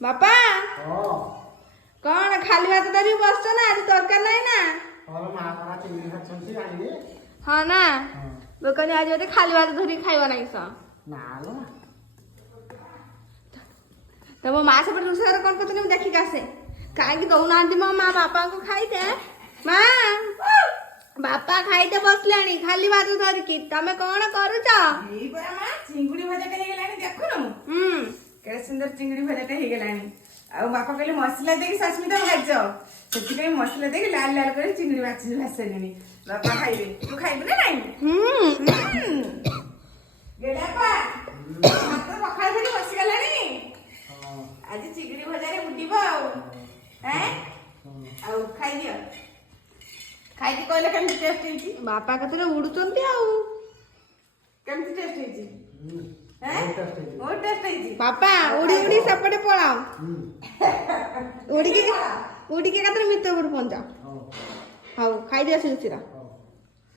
ବାପା କଣ ଖାଲି ଭାତ ଧରି ବସଛ ନା ଆଜି ତରକାରୀ ନାହିଁ ନା? ହଁ ନା ଦୋକାନୀ ଆଜି ବୋଧେ ଖାଲି ଭାତ ଧରିକି ଖାଇବା ନାହିଁ ତ ମୋ ମା ସେପଟେ ରୋଷେଇ ଘରେ କଣ କରୁଛନ୍ତି ମୁଁ ଦେଖିକି ଆସେ। କାହିଁକି ଦଉନାହାନ୍ତି ମୋ ମା ବାପାଙ୍କୁ ଖାଇତେ? ମା ବାପା ଖାଇତେ ବସିଲାଣି ଖାଲି ଭାତ ଧରିକି। ତମେ କଣ କରୁଛ? ଚିଙ୍ଗୁଡି ଭଜାଟା ହେଇଗଲାଣି ଦେଖୁନୁ। କେତେ ସୁନ୍ଦର ଚିଙ୍ଗୁଡି ଭଜାଟା ହେଇଗଲାଣି। ଆଉ ବାପା କହିଲେ ମସଲା ଦେଇକି ସସ୍ମିତା ଭାଜ, ସେଥିପାଇଁ ମସଲା ଦେଇକି ଲାଲ ଲାଲ କରି ଚିଙ୍ଗୁଡି ଭାଜିସାରିଲିଣି। ବାପା ଖାଇବେ, ତୁ ଖାଇବୁ ନା ନାଇଁ? ଭାତ ପଖାଳ ଧରି ବସିଗଲାଣି। ଆଜି ଚିଙ୍ଗୁଡି ଭଜାରେ ଉଡିବ ଆଉ। ଆଉ ଖାଇଦିଅ, ଖାଇକି କହିଲେ କେମିତି ଟେଷ୍ଟ ହେଇଛି। ବାପା କେତେବେଳେ ଉଡୁଛନ୍ତି ଆଉ। କେମିତି ଟେଷ୍ଟ ହେଇଛି? ବହୁତ ଟେଷ୍ଟ ହେଇଛି। ବାପା ଉଡି ଉଡି ସେପଟେ ପଳାଅ। ଉଡିକି ଏକାଥରେ ଭିତରେ ଗୋଟେ ପହଞ୍ଚାଅ। ହଉ ଖାଇଦିଅ ଶୀଘ୍ର।